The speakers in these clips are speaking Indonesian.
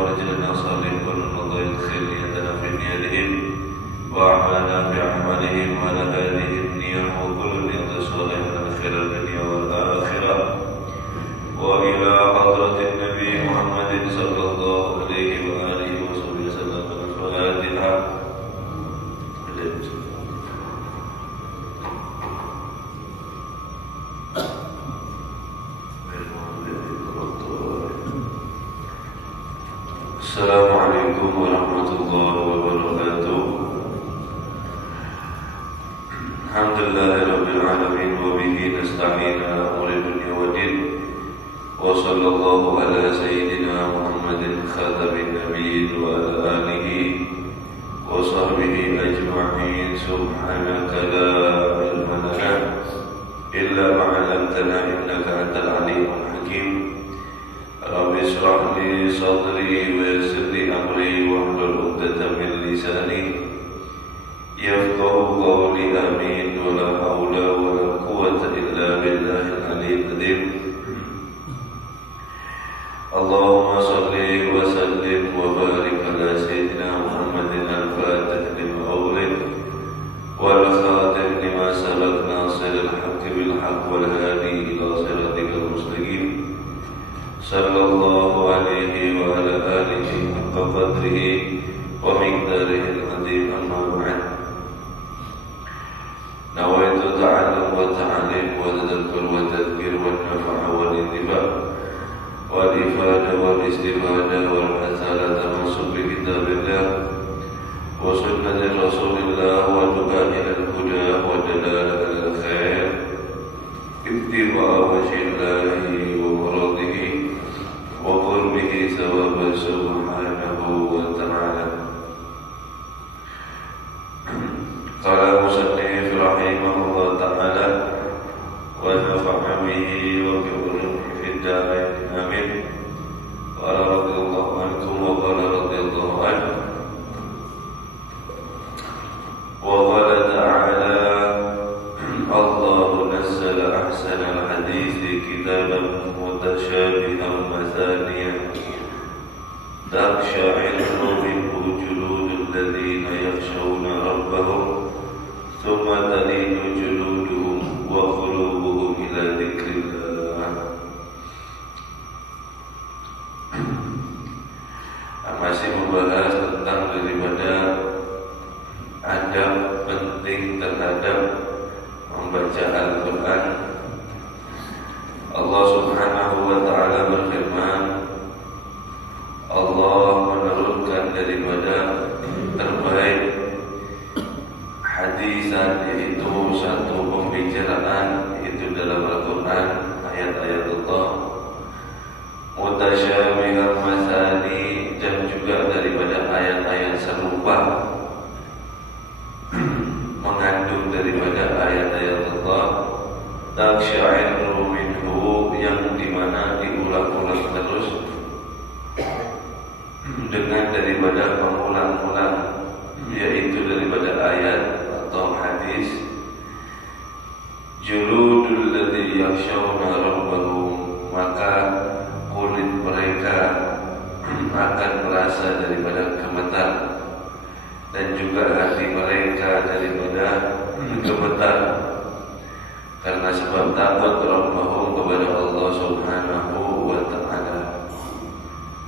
ورجلنا صالح الله يدخل نيتنا في نيتهم وأعمالنا في أعمالهم وعلى هذه النية وكل نية صالحة من خير الدنيا والآخرة وإلى حضرة النبي محمد صلى الله عليه وآله وصحبه وسلم الفاتحة. Assalamualaikum warahmatullahi wabarakatuh. Alhamdulillahirabbil alamin wa bihi nasta'in ala umuri dunya waddin. Wa sallallahu ala sayyidina Muhammadin khatamin nabiyyin wa ala alihi wa sahbihi ajma'in. Subhanaka la ilma lana illa ma 'allamtana innaka antal alimul hakim. Rabbi shrah li sadri wa yassir li amri wahlul 'uqdatam min lisani yafqahu qawli. Amin. Wa la haula wa la quwwata illa billahil aliyyil azim. Allahumma shalli wa sallim wa barik ala sayyidina Muhammadin al-fatih lima ughliq wal khatim lima sabaq nasiril haqqi bil haqq wal hadi ila siratikal mustaqim. Sallallahu alaihi wa ala alihi haqqa qadrihi wa miqdarihi al-azim. Amma ba'd. Nawaitu ta'allum wa ta'alim wa tadabkur wa tadhkir wa nafa'a wal intiba' wal ifada wal istifada wal hasalata masuk bi kitabillah wa sunnati rasulillah wa tubahi al-huda wa dalala al-khair ittiba'a wajhillahi wa muradihi wa qurbihi sawaba subhanahu wa ta'ala. Qala musannif rahimahullah ta'ala wa nafa'a bihi wa bi ulumihi fid darain. Amin. Qala radhiyallahu ankum wa qala radhiyallahu anhu wa qala ta'ala Allahu nazzala ahsanal hadithi kitaban mutashabihan mathaniya takhsha'iru minhu juludul ladhina yakhshawna rabbahum thumma talinu juluduhum wa qulubuhum ila dzikrillah. Masih membahas tentang daripada adab penting terhadap membaca Al-Quran. Allah subhanahu wa ta'ala berfirman, Allah menurunkan daripada terbaik hadisan, yaitu satu pembicaraan, yaitu dalam Al-Quran, ayat-ayat Allah mutasyabihan masani, dan juga daripada ayat-ayat serupa mengandung daripada ayat-ayat Allah takhsha'iru minhu, yang dimana diulang-ulang terus dengan daripada pengulang-ulang, yaitu daripada ayat atau hadis. Juludul ladzi yakhshawna rabbahum, maka kulit mereka akan merasa daripada gemetar, dan juga hati mereka daripada gemetar karena sebab takut rabbahum kepada Allah subhanahu wa ta'ala.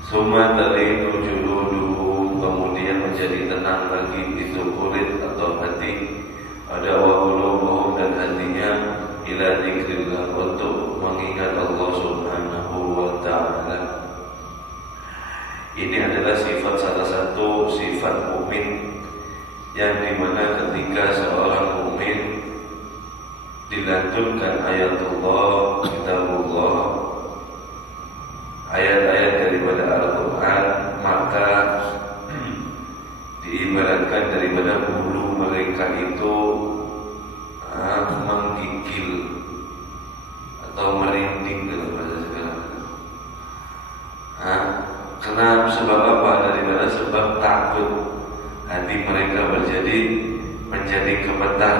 Summa talinu juluduhum, kemudian menjadi tenang lagi itu kulit atau hati, ada wa qulubuhum, dan hatinya ila dzikrillah, untuk mengingat Allah subhanahu wa ta'ala. Ini adalah sifat, salah satu sifat mukmin, yang dimana ketika seorang mukmin dilantunkan ayat Allah, kitabullah, ayat-ayat daripada Al-Quran, maka diibaratkan daripada bulu mereka itu menggigil atau merinding dalam bahasa sekarang. Kenapa? Sebab apa? Daripada sebab takut hati mereka menjadi gemetar,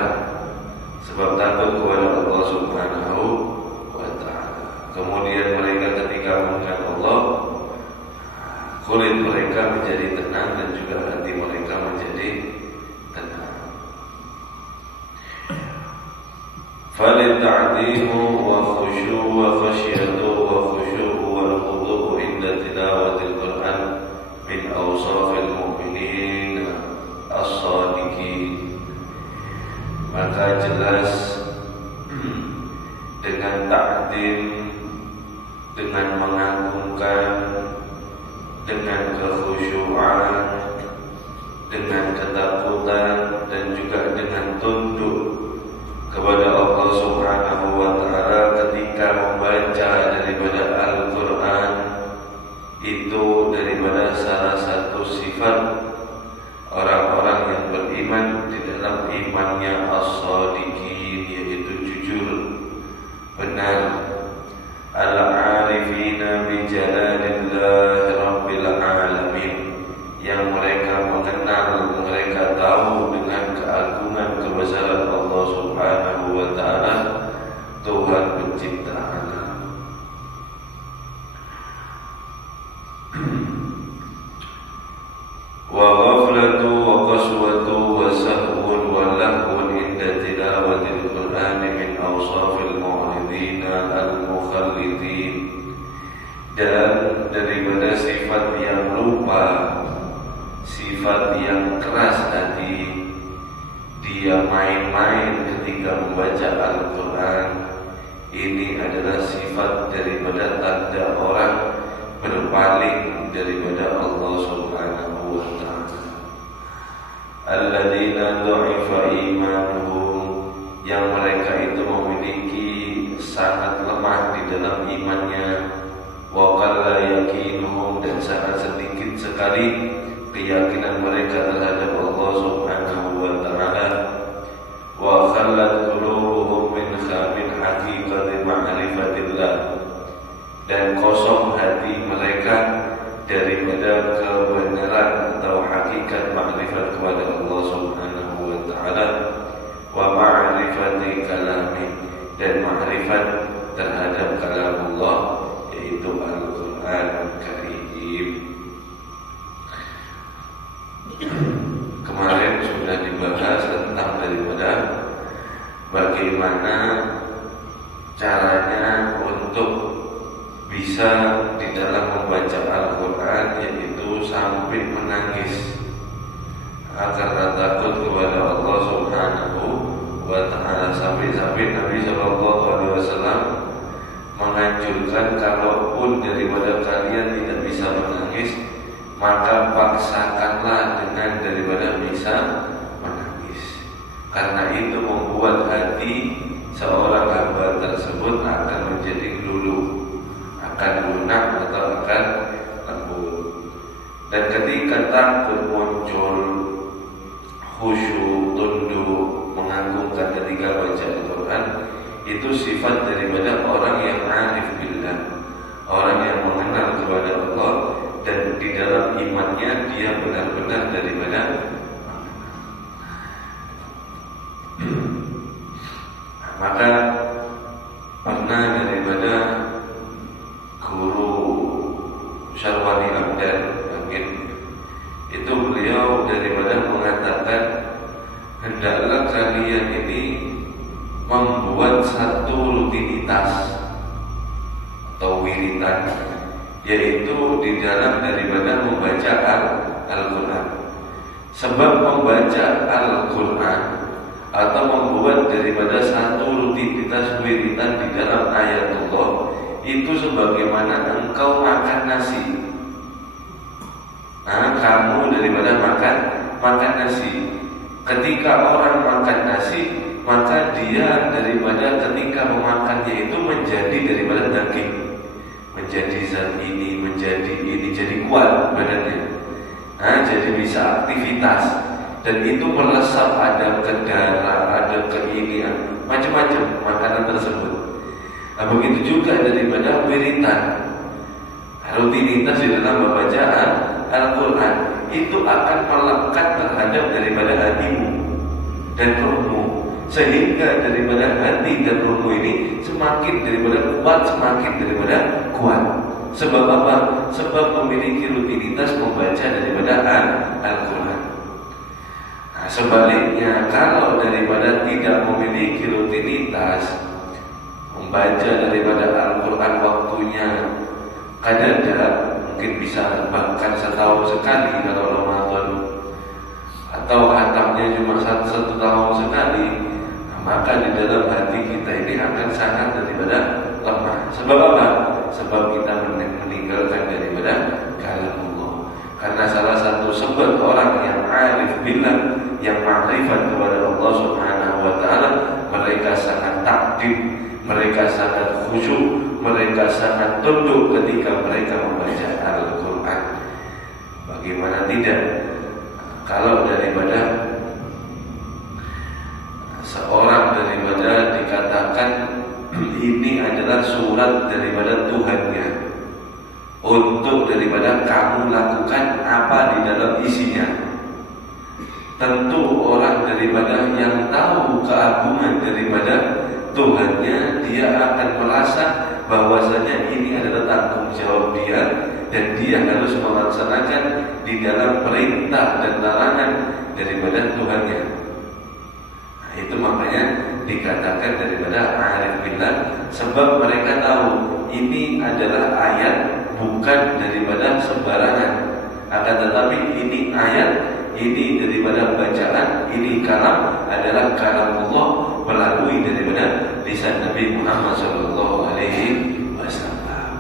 sebab takut kepada Allah subhanahu wa ta'ala. Kemudian mereka ketika mengingat Allah, kulit mereka menjadi tenang dan juga hati mereka menjadi tenang. Falita'dimu wa khusyu' wa khasyatu wa khusyu' wal khudu' inda tilawatil Qur'an min awsafil mu'minin as-sadiqin. Maka jelas dengan ta'dim, dengan mengagungkan, dengan kekhusyuan, dengan ketakutan, dan juga dengan tunduk kepada Allah Subhanahu wa Ta'ala ketika membaca daripada Al-Quran, itu daripada salah satu sifat orang-orang yang beriman di dalam imannya as-sadiqin, yaitu jujur, benar, al-arifina bi jalalillahi rabbil alamin, yang mereka mengenal, mereka tahu dengan keagungan kebesaran Allah Subhanahu wa Ta'ala, Tuhan pencipta alam. Wa ghaflatu wa qaswatu wa sahwun wa lahwun inda tilawatil Qur'ani min awsafil mu'ridina al-mukhallidin. Dan daripada sifat yang lupa, sifat yang keras hati, dia main-main ketika membaca Al-Quran, ini adalah sifat daripada tanda orang berpaling daripada Allah Subhanahu wa Ta'ala. Alladzina du'ifa imanuhum, yang mereka itu memiliki sangat lemah di dalam imannya, wa qalla yaqinuhum, dan sangat sedikit sekali keyakinan mereka terhadap Allah Subhanahu wa Ta'ala, wa khallat qulubuhum min haqiqati ma'rifatillah, dan kosong hati mereka daripada kebenaran atau hakikat ma'rifat kepada Allah Subhanahu wa Ta'ala, wa ma'rifati kalami, dan ma'rifat terhadap kalamullah, yaitu Al-Quran Karim. Kemarin sudah dibahas tentang daripada bagaimana caranya untuk bisa di dalam membaca Al-Quran, yaitu sampai menangis, karena takut kepada Allah Subhanahu wa Ta'ala. Sampai-sampai Nabi SAW menganjurkan, kalaupun daripada kalian tidak bisa menangis, maka paksakanlah dengan daripada bisa menangis, karena itu membuat hati seorang hamba tersebut akan menjadi luluh, akan lunak atau akan lembut. Dan ketika takut muncul, khusyuk, tunduk, mengagungkan ketika baca Al-Quran, itu sifat daripada orang yang arif billah, orang yang mengenal kepada Allah, dan di dalam imannya dia benar-benar daripada maka pernah daripada guru Syarwani Abdan mungkin itu, beliau daripada mengatakan, hendaklah kalian ini membuat satu rutinitas atau wiridan, yaitu di dalam daripada membaca Al-Quran. Sebab membaca Al-Quran atau membuat daripada satu rutinitas wiridan di dalam ayat Allah, itu sebagaimana engkau makan nasi. Kamu daripada makan nasi. Ketika orang makan nasi, maka dia daripada ketika memakannya itu menjadi daripada daging, menjadi zat ini, menjadi ini, jadi kuat badannya. Jadi bisa aktivitas, dan itu meresap, ada ke darah, ada ke ini, macam-macam makanan tersebut. Begitu juga daripada wiritan, rutinitas di dalam membaca Al-Quran, itu akan melekat terhadap daripada hatimu dan rohmu, sehingga daripada hati dan rohmu ini semakin daripada kuat, semakin daripada kuat. Sebab apa? Sebab memiliki rutinitas membaca daripada Al-Quran. Nah, sebaliknya, kalau daripada tidak memiliki rutinitas membaca daripada Al-Quran waktunya kadang-kadang, mungkin bisa bahkan setahun sekali kalau Ramadan, atau hatamnya cuma satu tahun sekali, nah, maka di dalam hati kita ini akan sangat daripada lemah. Sebab apa? Sebab kita meninggalkan daripada kalamullah. Karena salah satu sebab orang yang arif billah, yang ma'rifat kepada Allah Subhanahu wa taala, mereka sangat takdim, mereka sangat khusyuk, mereka sangat tunduk ketika mereka membaca Al-Quran. Bagaimana tidak? Kalau daripada seorang daripada dikatakan ini adalah surat daripada Tuhannya untuk daripada kamu lakukan apa di dalam isinya, tentu orang daripada yang tahu keagungan daripada Tuhannya, dia akan merasa bahwasanya ini adalah tanggung jawab dia dan dia harus melaksanakan di dalam perintah dan larangan daripada Tuhannya. Nah, itu makanya dikatakan daripada arif billah, sebab mereka tahu ini adalah ayat bukan daripada sembarangan, akan tetapi ini ayat, ini daripada bacaan, ini kalam adalah kalamullah melalui daripada lisan Nabi Muhammad sallallahu alaihi wasallam.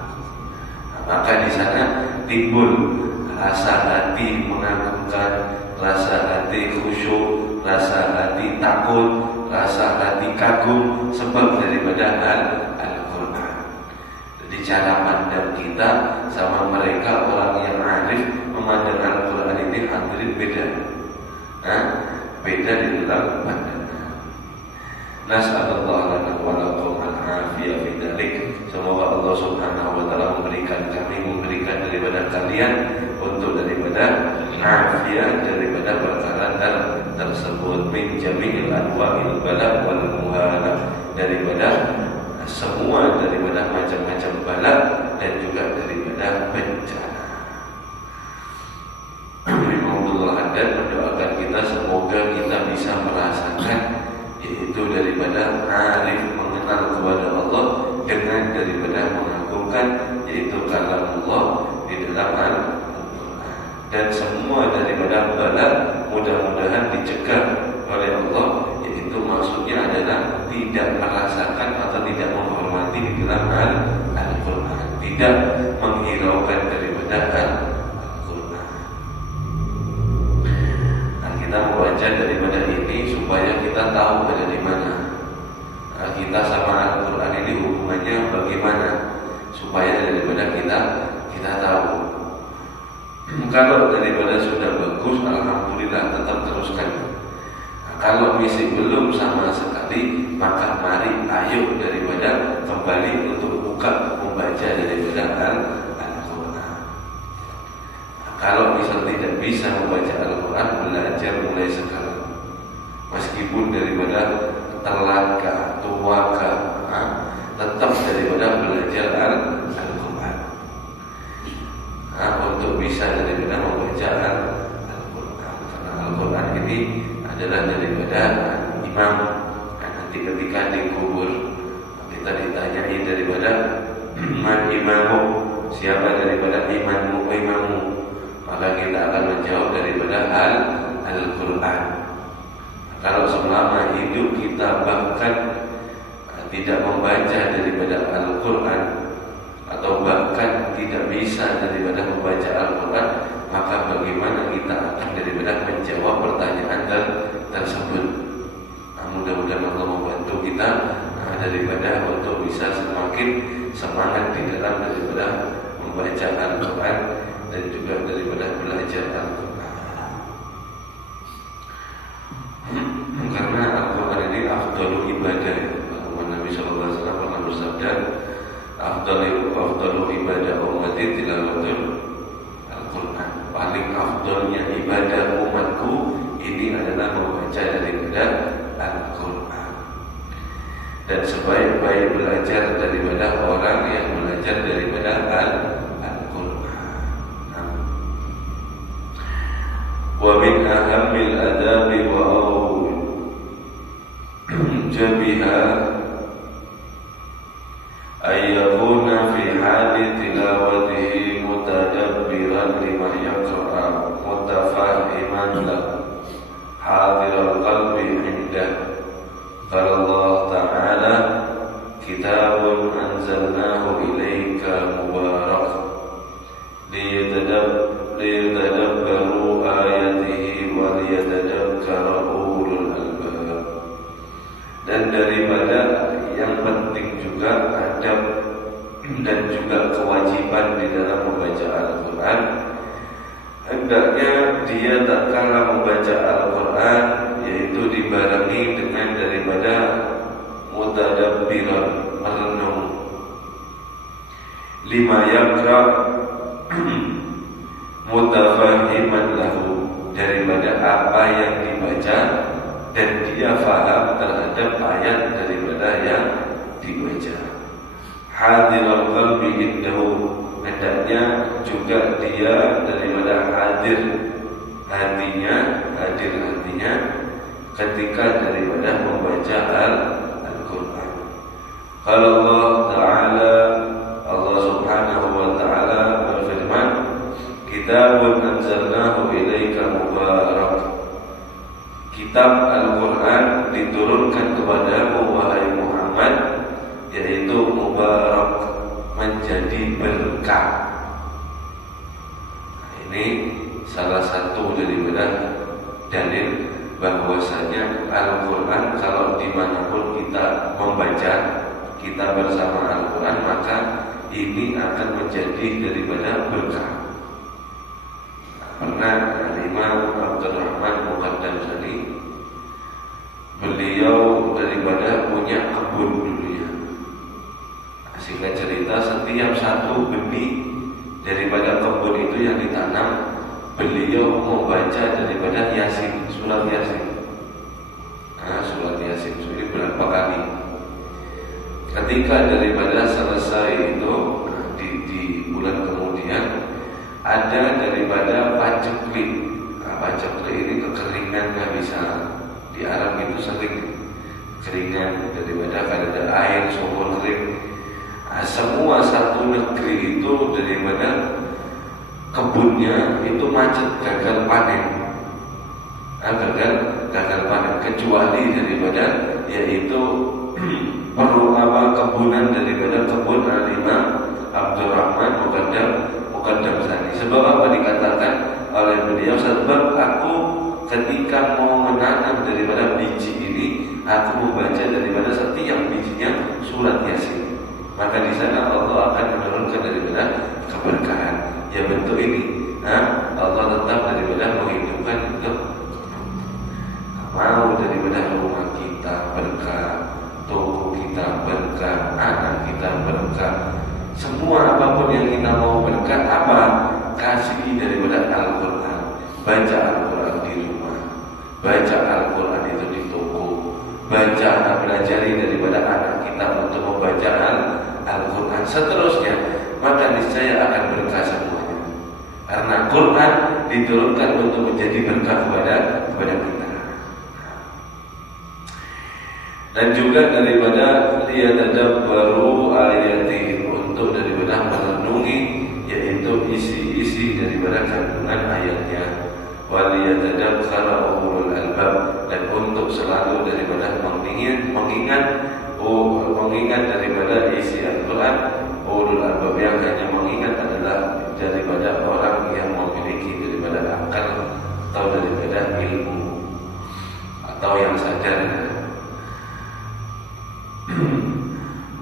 Maka di sana timbul rasa hati mengagumkan, rasa hati khusyuk, rasa hati takut, rasa hati kagum sebab daripada Al-Quran. Jadi cara pandang kita sama mereka orang yang arif memandang Al-Quran ini hampir beda. Beda di dalam pandangan. Nas'alullah lana wa lakum al-afiyah fi dzalik. Semoga Allah Subhanahu wa taala memberikan daripada kalian untuk daripada afiyah daripada perkara tersebut, min jami'il anwa'il bala wal muhala, daripada semua daripada macam-macam bala dan juga daripada bencana. Alhamdulillah, dan mendoakan kita semoga kita bisa merasakan yaitu daripada arif mengenal kepada Allah dengan daripada mengagumkan yaitu kalamullah di dalam Al-Quran, dan semua daripada bala mudah-mudahan dicegah oleh Allah, yaitu maksudnya adalah tidak merasakan atau tidak menghormati di dalam Al-Quran, tidak menghiraukan daripada Al-Quran. Nah, kita membaca daripada ini supaya kita tahu ada di mana. Nah, kita sama Al-Quran ini hubungannya bagaimana, supaya daripada kita tahu. Kalau daripada sudah bagus, alhamdulillah, tetap teruskan. Nah, kalau masih belum sama sekali, maka mari ayo daripada kembali untuk buka membaca daripada Al-Quran. Nah, kalau misal tidak bisa membaca Al-Quran, belajar mulai sekarang. Meskipun daripada telat, tua, tetap daripada belajar Al-Quran. Untuk bisa daripada membaca Al-Quran, karena Al-Quran ini adalah daripada imam. Nanti ketika dikubur kita ditanyai daripada man imamu, siapa daripada imammu, maka kita akan menjawab daripada Al-Quran. Kalau selama hidup kita bahkan tidak membaca daripada Al-Quran, atau bahkan tidak bisa daripada membaca Al-Quran, maka bagaimana kita akan daripada menjawab pertanyaan tersebut? Mudah-mudahan Allah membantu kita daripada untuk bisa semakin semangat di dalam daripada membaca Al-Quran dan juga daripada belajar Al-Quran. Karena Al-Quran ini afdalul ibadah. Nabi sallallahu alaihi wasallam pernah bersabda, afdalul ibadah ummati tilawatul Al-Quran. Paling afdalnya ibadah umatku ini adalah membaca daripada Al-Quran. Dan sebaik-baik belajar daripada orang yang belajar daripada Al-Quran. wa min ahammil adabi wa awjabiha ay yakuna fi hali tilawatihi mutadabbiran lima yaqra mutafahiman lahu hadiral qalbi indah. Qala Allah Ta'ala kitabun anzalnahu ilayka mubarak liyatadabbaru ayatihi wa liyatadakkara ulul albab. Dan daripada yang penting juga adab dan juga kewajiban di dalam membaca Al-Quran, hendaknya dia tak kalah membaca Al-Quran yaitu dibarengi dengan daripada mutadabbiran, merenung, lima yakra mutafahiman lahu, daripada apa yang dibaca dan dia faham terhadap ayat daripada yang dibaca. Hadirul qalbi indahu, hendaknya juga dia daripada hadir hatinya ketika daripada membaca Al-Quran. Kalau Allah Ta'ala, Allah Subhanahu wa Ta'ala berfirman, kitabun anzalnahu ilaika mubarak, kitab Al-Quran diturunkan kepadamu wahai Muhammad, yaitu mubarak, menjadi berkah. Ini salah satu daripada dalil bahwasanya Al-Quran kalau dimanapun kita membaca, kita bersama Al-Quran, maka ini akan menjadi daripada berkah. Pernah Imam Abdurrahman Muqaddam Sani, beliau daripada punya kebun dulunya. Singkat cerita, setiap satu benih daripada kebun itu yang ditanam, beliau membaca daripada Yasin, surat Yasin. Surat Yasin ini berapa kali? Ketika daripada selesai itu di bulan kemudian ada daripada paceklik. Paceklik ini kekeringan, nggak bisa, di Arab itu sering keringan daripada ada air sumur kering. Semua satu negeri itu daripada kebunnya itu macet, gagal panen. Gagal panen, kecuali daripada yaitu kebunan daripada kebun Al-Imam Abdurrahman Muqaddam Sani. Sebab apa dikatakan oleh beliau? Sebab aku ketika mau menanam daripada biji ini, aku membaca daripada setiap bijinya surat Yasin. Maka di sana Allah akan menurunkan daripada keberkahan. Ya bentuk ini, Allah tetap daripada menghidupkan itu. Mau daripada rumah kita berkah, toko kita berkah, anak kita berkah, semua apapun yang kita mau berkah, apa? Kasih daripada Al-Quran. Baca Al-Quran di rumah, baca Al-Quran itu di toko, pelajari daripada anak kita untuk membaca Al-Quran. Seterusnya, maka niscaya akan berkah semuanya. Karena Quran diturunkan untuk menjadi berkah kepada kita. Dan juga daripada liyatadabbaru ayatihi, untuk daripada merenungi yaitu isi-isi daripada kandungan ayatnya. Wa liyatadakkara ulul albab, dan untuk selalu daripada mengingat daripada isi Al-Quran. Ulul albab yang hanya mengingat adalah daripada orang yang memiliki daripada akal atau daripada ilmu atau yang sadar.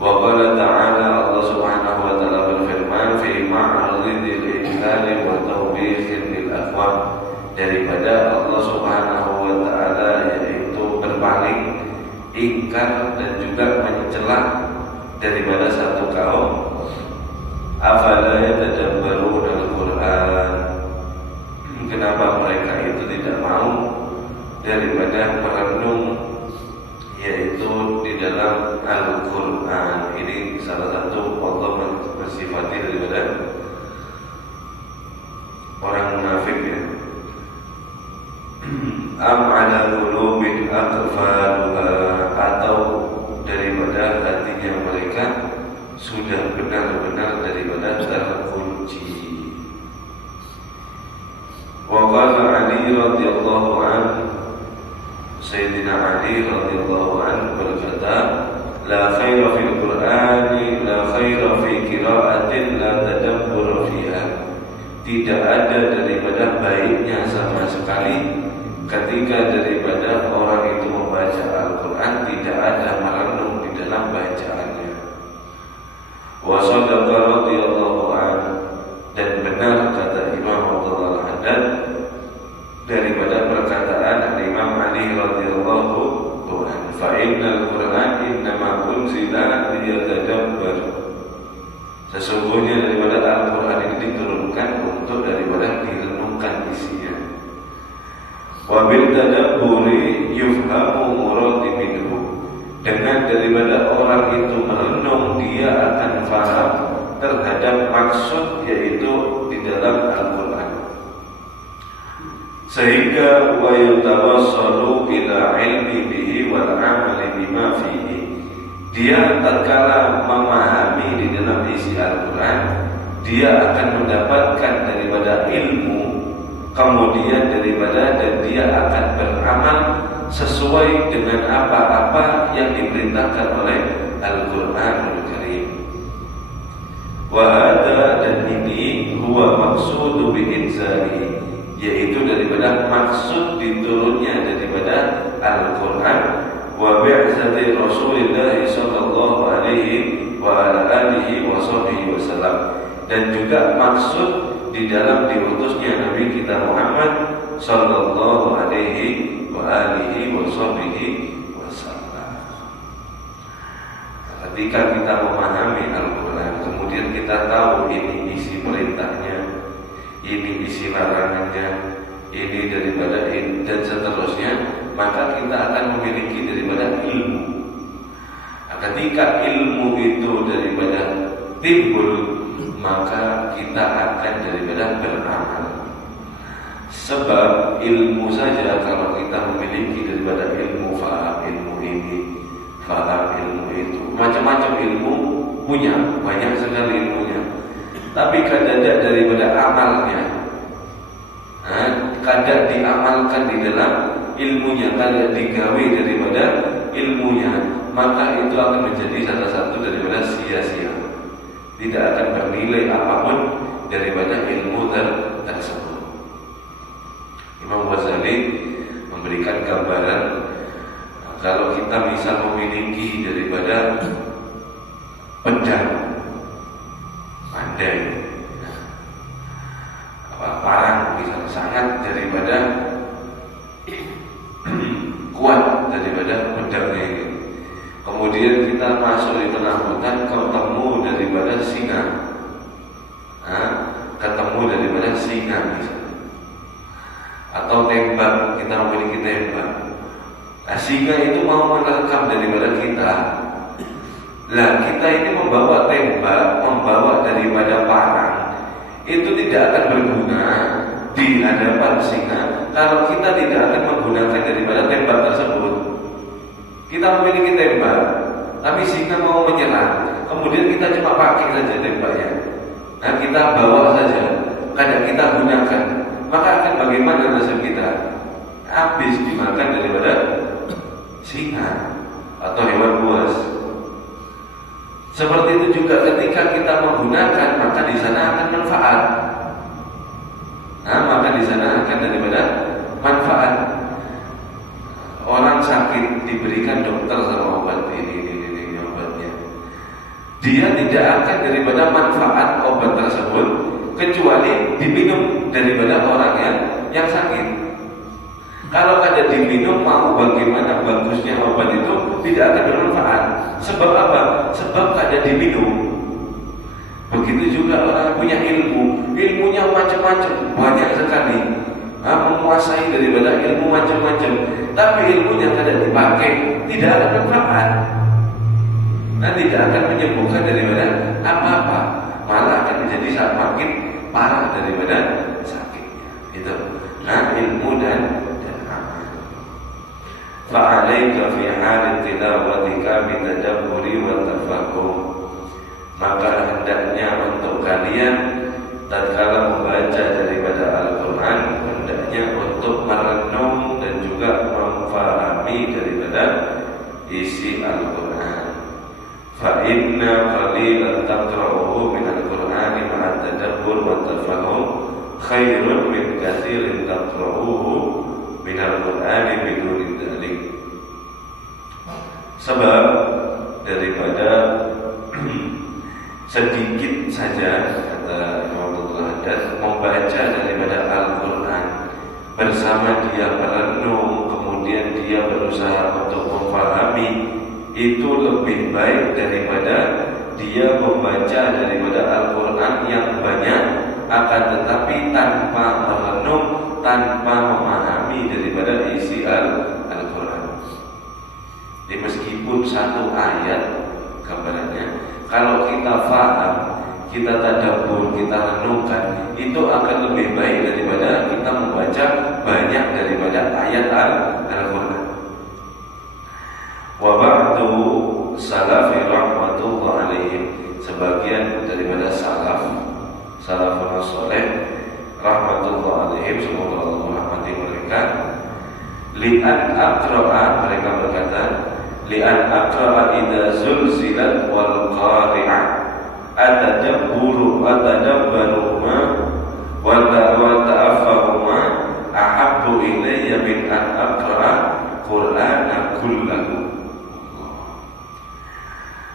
Wa qala ta'ala, Allah Subhanahu wa ta'ala berfirman, fi ma'aridil ihlali wa tawbihin lil akhwan, daripada Allah Subhanahu wa ta'ala yaitu berpaling, ingkar dan juga mencela daripada satu kaum. Afala yatadabbaruna al-Quran, kenapa mereka itu tidak mau daripada merenung yaitu di dalam Al-Quran. Ini salah satu Allah bersifati daripada orang munafik, ya. am ala qulubin aqfaluha, atau daripada hatinya mereka sudah benar-benar daripada terkunci. Wa qala Ali radhiyallahu anhu, Sayyidina Ali radhiyallahu anhu berkata, la khaira fil Qur'ani, la khaira fi qira'atin la tadabbur fiha. Tidak ada daripada baiknya sama sekali ketika daripada orang itu membaca Al-Quran tidak ada merenung di dalam bacaannya. Wa sadaqa radhiyallahu anhu, dan benar kata Imam Abdullah Al-Haddad daripada perkataan Imam Ali radhiyallahu anhu, fa innal Qur'an innama unzila liyatadabbar. Sesungguhnya daripada Al-Quran ini diturunkan untuk daripada direnungkan isinya. Wa bil tadabburi yufhamu muradi minhu. Dengan daripada orang itu merenung, dia akan faham terhadap maksud yaitu di dalam Al-Quran. Sehingga wa yatawassalu ila ilmi bihi wal amali bima fihi. Dia tatkala memahami di dalam isi Al-Quran, dia akan mendapatkan daripada ilmu, kemudian daripada, dan dia akan beramal sesuai dengan apa-apa yang diperintahkan oleh Al-Quranul Karim. Wa hadza, dan ini huwa maqsudu bi inzali, yaitu daripada maksud diturunnya daripada Al-Quran. Wa bi'zati Rasulillah sallallahu alaihi wa ala alihi wa sahbihi wasallam, dan juga maksud di dalam diutusnya Nabi kita Muhammad sallallahu alaihi wa alihi wa sahbihi wasallam. Ketika kita memahami Al-Quran, kemudian kita tahu ini isi perintahnya, ini isi larangannya, ini daripada ini, dan seterusnya, maka kita akan memiliki daripada ilmu. Ketika ilmu itu daripada timbul, maka kita akan daripada beramal. Sebab ilmu saja, kalau kita memiliki daripada ilmu, faham ilmu ini, faham ilmu itu, macam-macam ilmu punya, banyak sekali ilmunya, tapi kadang daripada amalnya, kadang diamalkan di dalam ilmunya, kadang digawe daripada ilmunya, maka itu akan menjadi salah satu daripada sia-sia, tidak akan bernilai apapun daripada ilmu tersebut. Imam Ghazali memberikan gambaran, kalau kita bisa memiliki daripada pedang pandai, parang bisa sangat daripada kuat daripada pedangnya ini. Kemudian kita masuk di tengah hutan, ketemu daripada singa, ketemu daripada singa misalnya. Atau tembak, kita memiliki tembak. Nah, singa itu mau menerkam daripada kita. Lah, kita ini membawa tembak, membawa daripada parang, itu tidak akan berguna di hadapan singa kalau kita tidak akan menggunakan daripada tembak tersebut. Kita memiliki tembak, tapi singa mau menyerang, kemudian kita cuma pakai saja tembaknya. Nah, kita bawa saja, kadang kita gunakan, maka akan bagaimana nasib kita? Habis dimakan daripada singa atau hewan buas. Seperti itu juga ketika kita menggunakan, maka di sana akan manfaat. Maka di sana akan daripada manfaat. Orang sakit diberikan dokter sama obat ini obatnya. Dia tidak akan daripada manfaat obat tersebut kecuali diminum daripada orang yang sakit. Kalau ada diminum, mau bagaimana bagusnya obat itu tidak akan bermanfaat. Sebab apa? Sebab ada diminum. Begitu juga orang yang punya ilmu, ilmunya macam-macam, banyak sekali, menguasai daripada ilmu macam-macam, tapi ilmunya tidak dipakai, tidak ada manfaat. Nah, tidak akan menyembuhkan daripada apa-apa, malah akan menjadi semakin parah daripada sakitnya. Itu. Nah, ilmu dan fa'alaika fi halit tilawatika bitadabburi wa tafahum. Maka hendaknya untuk kalian tatkala membaca daripada Al-Quran, hendaknya untuk merenung dan juga memfahami daripada isi Al-Quran. Fa inna qalilan taqra'uhu min Al-Qur'ani ma'a tadabbur wa tafahum khairun min katsirin taqra'uhu min Al-Qur'ani biduni dzalik. Sebab daripada sedikit saja, kata Imam Abdul Haddad, membaca daripada Al-Quran bersama dia merenung, kemudian dia berusaha untuk memahami, itu lebih baik daripada dia membaca daripada Al-Quran yang banyak akan tetapi tanpa merenung, tanpa memahami daripada isi Al-Quran. Jadi meskipun satu ayat gambarannya, kalau kita faham, kita tadabbur, kita renungkan, itu akan lebih baik daripada kita membaca banyak daripada ayat Al-Quran. Wa ba'du salafi rahmatullah alaihim, sebagian daripada salafun saleh rahmatullah alaihim, semoga Allah merahmati mereka, li'an aqra'a, mereka berkata, li'an aqra'a idza zulzilat wal qari'ah atadabbaru ma wa ta'affahu ma ahabbu ilayya min an aqra'a Qur'ana kullahu.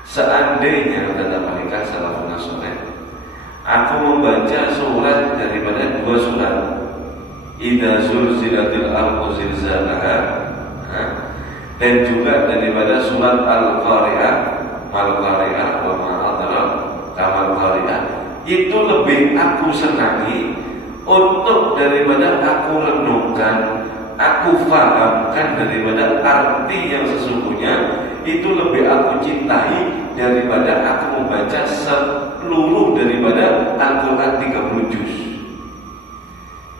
Seandainya, kata mereka salafun saleh, aku membaca surat daripada dua surat, idza zulzilatil ardu zilzalaha, dan juga daripada surat Al-Qari'ah, Mal-Qari'ah wa ma'adra kamal Qari'ah, itu lebih aku senangi untuk daripada aku renungkan, aku fahamkan daripada arti yang sesungguhnya, itu lebih aku cintai daripada aku membaca seluruh daripada Al-Quran 30 juz.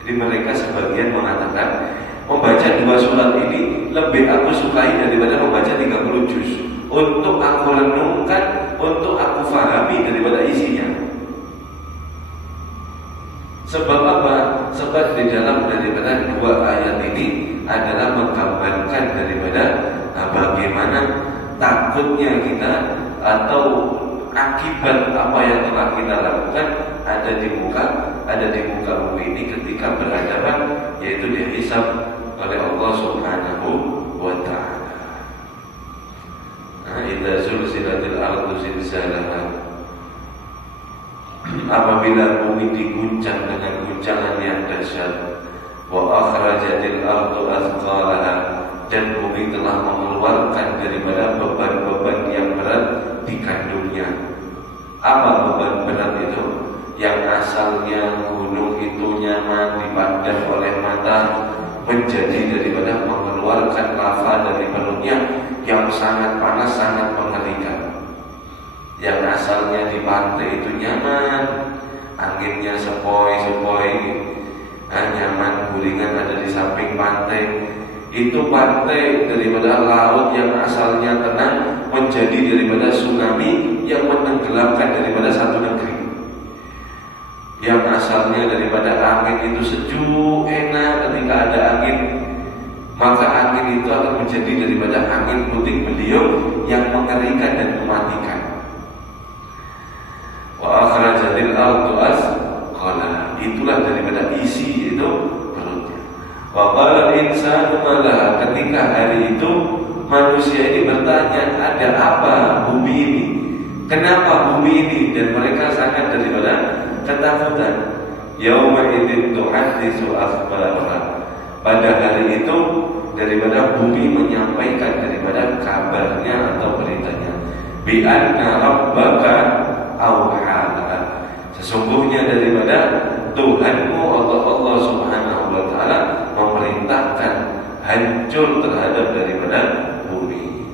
Jadi mereka sebagian mengatakan membaca dua surat ini lebih aku sukai daripada membaca 30 juz, untuk aku renungkan, untuk aku fahami daripada isinya. Sebab apa? Sebab di dalam daripada dua ayat ini adalah menggambarkan daripada bagaimana takutnya kita atau akibat apa yang telah kita lakukan ada di muka bumi ini ketika berhadapan, yaitu dihisab oleh Allah Subhanahu wa ta'ala. Idza zulzilatil ardu zilzalaha, apabila bumi diguncang dengan guncangan yang dahsyat, wa akhrajatil ardu athqalaha, dan bumi telah mengeluarkan daripada beban-beban yang berat dikandungnya. Apa beban berat itu? Yang asalnya gunung itu nyaman dipandang oleh mata, menjadi daripada mengeluarkan lava dari perutnya yang sangat panas, sangat mengerikan. Yang asalnya di pantai itu nyaman, anginnya sepoi-sepoi, nyaman, gulingan ada di samping pantai. Itu pantai daripada laut yang asalnya tenang menjadi daripada tsunami yang menenggelamkan daripada satu negeri. Yang asalnya daripada angin itu sejuk, enak ketika ada angin, maka angin itu akan menjadi daripada angin puting beliung yang mengerikan dan mematikan. Wa akhrajatil ardu azqalaha, itulah daripada isi itu perutnya. Wa qala al-insanu ma laha, ketika hari itu manusia ini bertanya, ada apa bumi ini? Kenapa bumi ini? Dan mereka sangat daripada ketakutan. Yauma idzin tuhadditsu akhbaraha, pada hari itu daripada bumi menyampaikan daripada kabarnya atau beritanya. Bi anna rabbaka auhala, sesungguhnya daripada Tuhanmu Allah Subhanahu wa ta'ala memerintahkan hancur terhadap daripada bumi.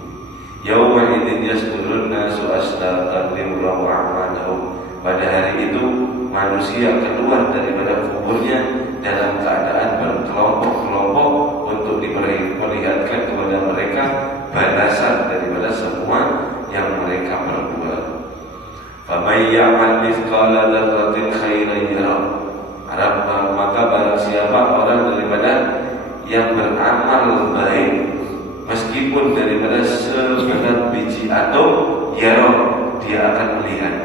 Yauma idzin yasdurun nasu ashtatan limraw a'malahum, pada hari itu manusia keluar daripada kuburnya dalam keadaan berkelompok-kelompok untuk diperlihatkan kepada mereka Faman ya'mal mithqala dzarratin khairan yarah. Maka barang siapa orang daripada yang beramal baik meskipun daripada seberat biji atom, yarah, dia akan melihat.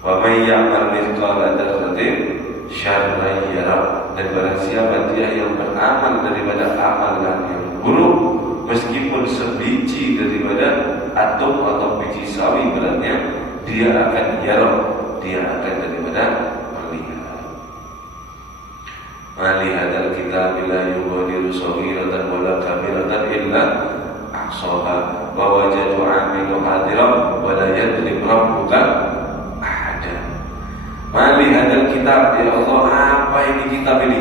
Faman ya'mal mithqala dzarratin syarran yarah. Dan barang siapa dia yang beramal daripada amalan yang buruk meskipun sebiji daripada atom atau biji sawi beratnya, dia akan yarah, dia akan daripada melihat. Mali hadal kitab la yughadiru saghiratan wala kabiratan illa ahsaha wa wajadu 'amilu hadiran wa la yadrib rabbuka ahada. Mali hadal kitab, ya Allah, apa ini kitab ini?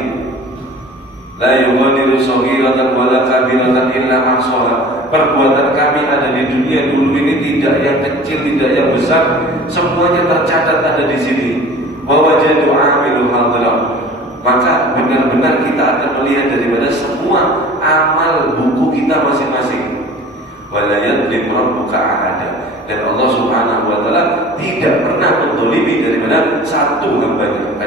La yughadiru saghiratan wala kabiratan illa ahsaha. Perbuatan kami ada di dunia dulu ini tidak yang kecil, tidak yang besar, semuanya tercatat ada di sini. Wa wajadu 'amilu hadiran. Maka benar-benar kita akan melihat daripada semua amal buku kita masing-masing. Wala yadlim rabbuka ahada. Dan Allah Subhanahu wa taala tidak pernah menzalimi daripada satu hambanya.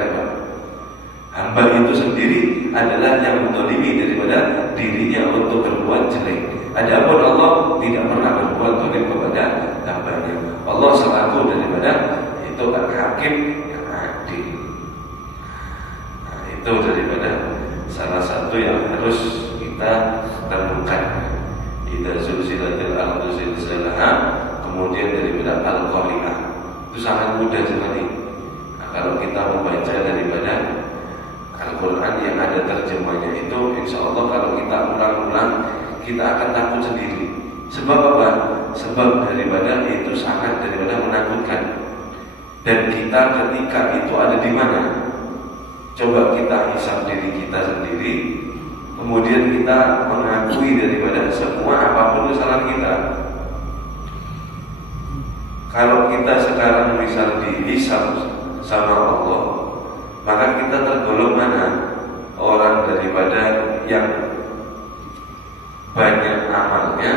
Hamba itu sendiri adalah yang menzalimi daripada dirinya untuk berbuat jelek. Adapun Allah tidak pernah berbuat zalim kepada hambanya. Allah selaku daripada itu hakim yang adil. Nah, itu daripada salah satu yang harus kita temukan. Idza zulzilatil ardu zilzalaha, kemudian daripada al-qari'ah. Itu sangat mudah sekali. Nah, kalau kita membaca daripada Al-Quran yang ada terjemahnya itu, insya Allah kalau kita ulang-ulang kita akan takut sendiri. Sebab apa? Sebab daripada itu sangat daripada menakutkan. Dan kita ketika itu ada di mana? Coba kita hisab diri kita sendiri, kemudian kita mengakui daripada semua apapun kesalahan kita. Kalau kita sekarang misal dihisab sama Allah, maka kita tergolong mana? Orang daripada yang banyak amalnya,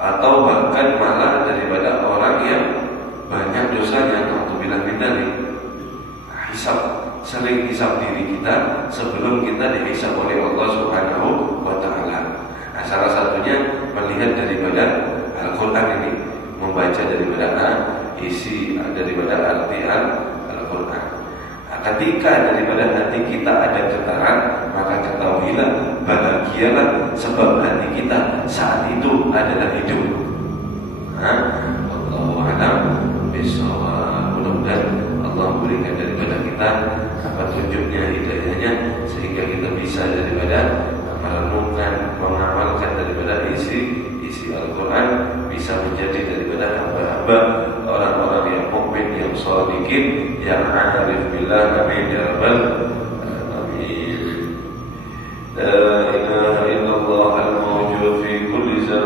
atau bahkan malah daripada orang yang banyak dosanya. Alhamdulillah bindari. Hisab, sering hisab diri kita sebelum kita dihisab oleh Allah Subhanahu wa taala. Nah, salah satunya melihat daripada Al-Quran ini, membaca daripada isi daripada artian Al-Quran. Nah, ketika daripada hati kita ada getaran, maka ketahuilah, bahagialah, sebab hati kita saat itu adalah hidup. Allahu a'lam bishawab. Mudah-mudahan Allah berikan daripada kita petunjuknya, hidayahnya, sehingga kita bisa daripada merenungkan, mengamalkan daripada isi Al-Quran, bisa menjadi daripada hamba-hamba orang-orang yang mukmin, yang shadiqin, yang arif billah. Amin ya rabbal alamin. La ilaha